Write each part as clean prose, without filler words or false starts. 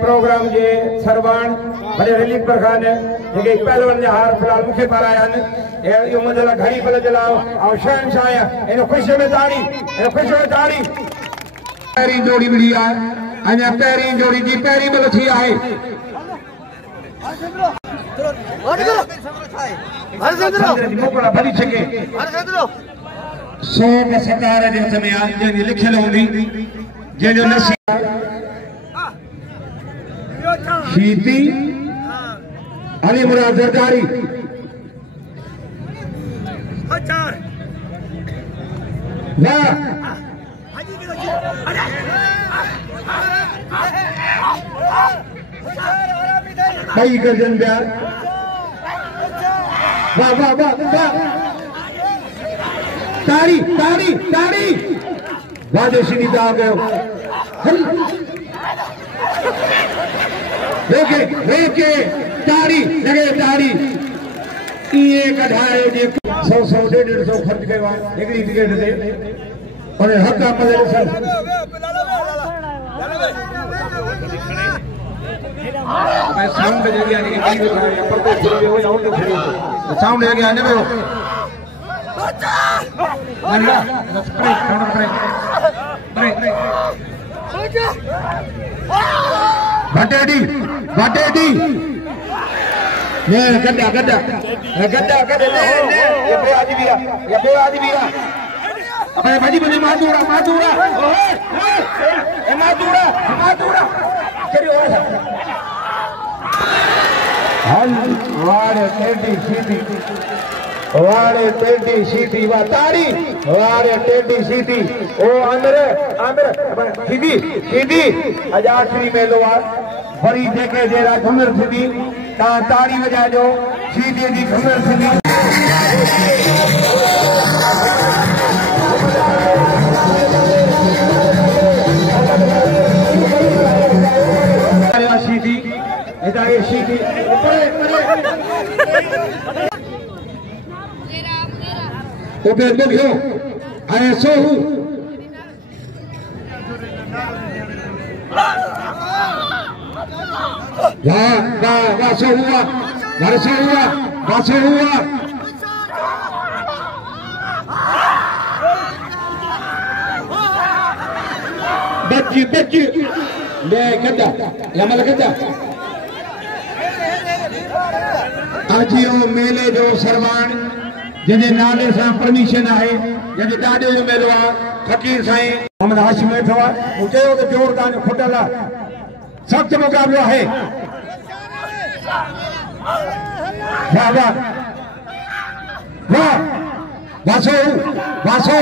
Programme जे सरवान बड़े relief पर खान जेके पहलवान जे हार फिलहाल मुखे पाराया न यो मजला घड़ी पल जलाओ और शहंशाह इन खुशी में ताड़ी पहरी जोड़ी मिली है अञा पहरी जोड़ी जी पहरी बल थी है मोकला भरी सके 100 का 17 जे समय जे लिखियल हूंदी जे जो नसीब शीती अली मुराद जरदारी वाह भाई गर्जन प्यार वाह वाह वाह वाह ताड़ी ताड़ी ताड़ी वादे सुनीता आ गयो रोके ताड़ी लगे ताड़ी ये कढ़ाए जे 100 150 खर्च कयो एकड़ी टिकट दे और हक मदद सर मैं साउंड दे गया कि कहीं भी पर को फिर हो जाओ तो साउंड दे गया ने वो अल्लाह स्प्रे काउंटर ब्रेक बटेडी ये गड्ढा ले ये पे आज भी आ अबे भाजी बने मादूरा चलिए और हल वाड़े टेडी सीधी वा ताड़ी वाड़े टेडी सीधी ओ अंदर सीधी आज आखिरी मेलो आ वरी जेके जेरा घुमर थी ता ताड़ी वजा जो सीधी जी घुमर थी सीधी इधर ये सीधी ओके देखो ऐसो हूँ वासो हुआ बच्ची ले गड्ढा यमल गड्ढा आज यो मेले जो सरवान जंहिंजे नाले सां परमिशन आहे जंहिंजे ॾाॾे जो मेलो आहे फकीर साईं मोहम्मद हाशिम वेठो आहे हू चयो त जोरदार खुटल आहे सख़्त मुक़ाबिलो आहे वाह वाह वाह वासो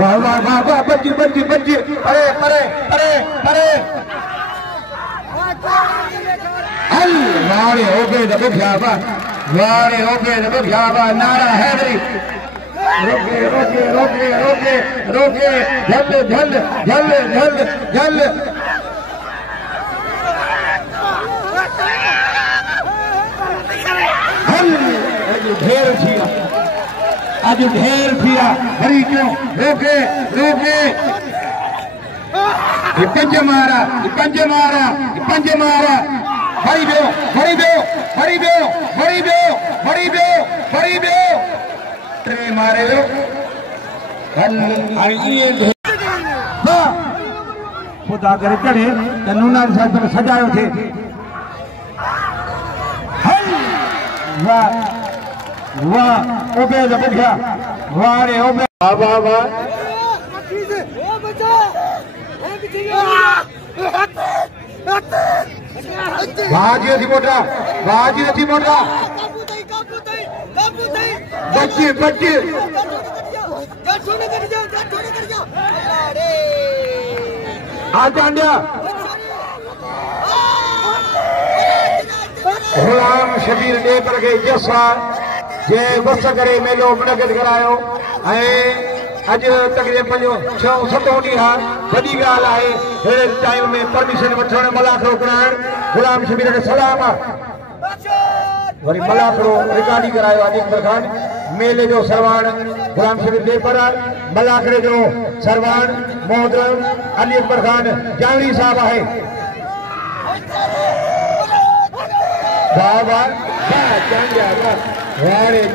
वाह वाह वाह बच्ची परे वारे हो गए दबो भ्याबा नारा हैदरी रोके जल आज ढेर थिया हरी क्यों रोके ये पंज मारा हरी बियो ट्रे मारे लो खुदा करे चढ़े नूना साहब सजायो थे वाह ओबे बढ़िया वाह रे ओबे वाह बाजी थी मोटा बच्चे गुलाम शबीर ने पर के जसा जे बस करे मेलो मुनक़िद करायो अज तकरीबन 6-7 ॾींहं वॾी ॻाल्हि आहे अहिड़े टाइम में परमिशन वठण मलाखड़ो कराइण गुलाम शबीर खे सलाम वरी मलाखड़ो रिकॉर्डिंग करायो अजीत खान मेले जो सरवान गुलाम शबीर ने पर मलाकड़े जो सरवान मोहतरम अली अकबर खान जावड़ी साहब है। वाह वाह चांडिया वाह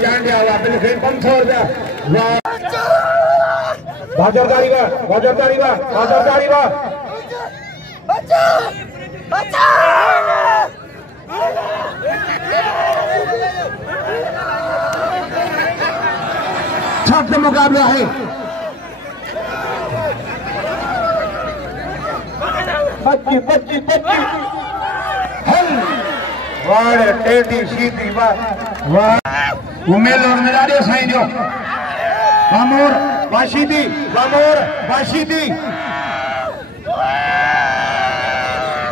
चांडिया वाह बिल्कुल 500 रुपया बाजारदारी वाह बाजारदारी वाह बाजारदारी वाह सख्त मुकाबला है। बच्ची बच्ची बच्ची वाह टेढ़ी सीधी वाह वाह उमेल और मिलाड़े साईं जो वामोर वाशीदी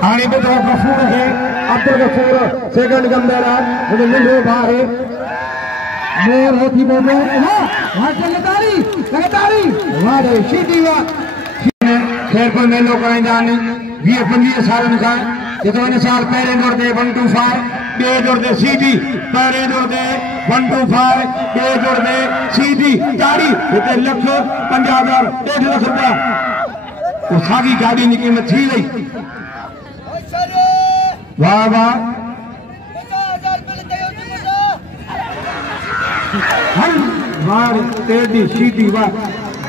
आने पे तो गफूर है अब्दुल गफूर सेकंड गंभीरा मुझे मिलो बाहर मोर होती बोलो वहाँ लगातारी वाह रे सीधी वाह खैर पर मेलो कराई जाने 20-25 साल का ये तो इन साल पहले दौर दे 125 बे दौर दे सीधी पहले दौर दे 125 बे दौर दे सीधी तारी इतने लख 50,000 1.5 लाख रुपया वो सागी गाड़ी की कीमत थी गई। वाह वाह वाह टेढ़ी सीधी वाह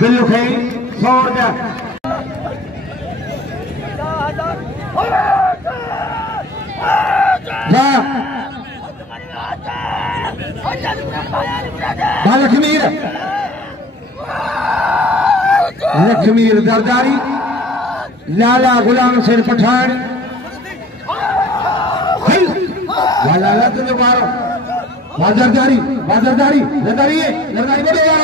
बिल है 100 रुपया लखमीर दरदारी लाला गुलाम हुसैन पठान लाला तो मारो बाजारदारी लड़ाई बढ़ेगा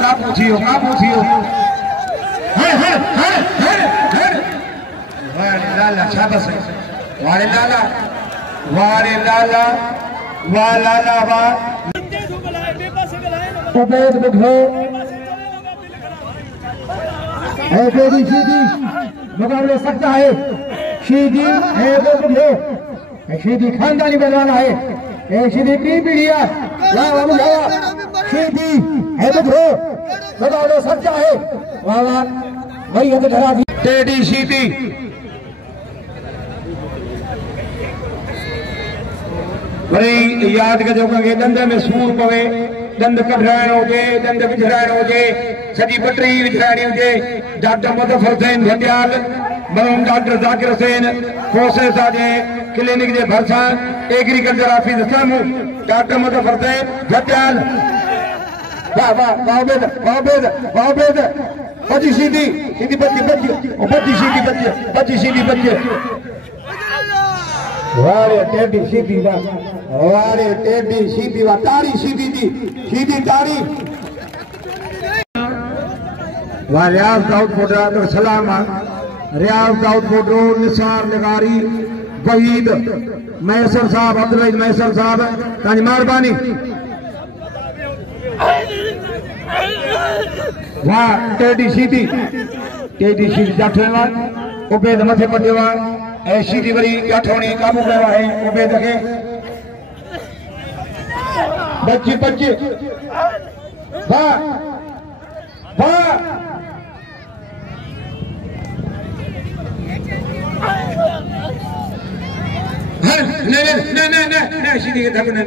का पूछियो लाला शाबाश वारे लाला वाह लाला वाह उबैद बुढ़ो ऐसे सीधी मुकाबले सकता है सीधी है वो बुढ़ो सीधी खानदानी पहलवान है सीधी पीढ़िया सीधी है बुढ़ो मुकाबले सकता है वाह वही है धरा दी टेढ़ी सीधी वरी याद कजो के दंद में सूर पवे दंद कढाइणो हुजे दंद विझराइणो हुजे सॼी पटरी विझराइणी हुजे डॉक्टर मुज़फ़र हुसैन झंडियाल मरहूम डॉक्टर ज़ाकिर हुसैन खोसे जे क्लिनिक जे भरिसां एग्रीकल्चर ऑफिस साम्हूं डॉक्टर मुज़फ़र हुसैन झंडियाल वाह बची सीधी बची वारे टेढ़ी सीधी वाह तारी सीधी तारी वाह रियाज दाऊद फोटो तो सलाम रियाज दाऊद फोटो निसार लगारी वहीद मैसर साहब अब्दुल मैसर साहब ताजी मेहरबानी वाह टेढ़ी सीधी जाठे उबैद मथे पटियो ऐसी वरी गाठोनी काबू कयो है उबैद के बच्ची वाह नहीं सीधी के धक न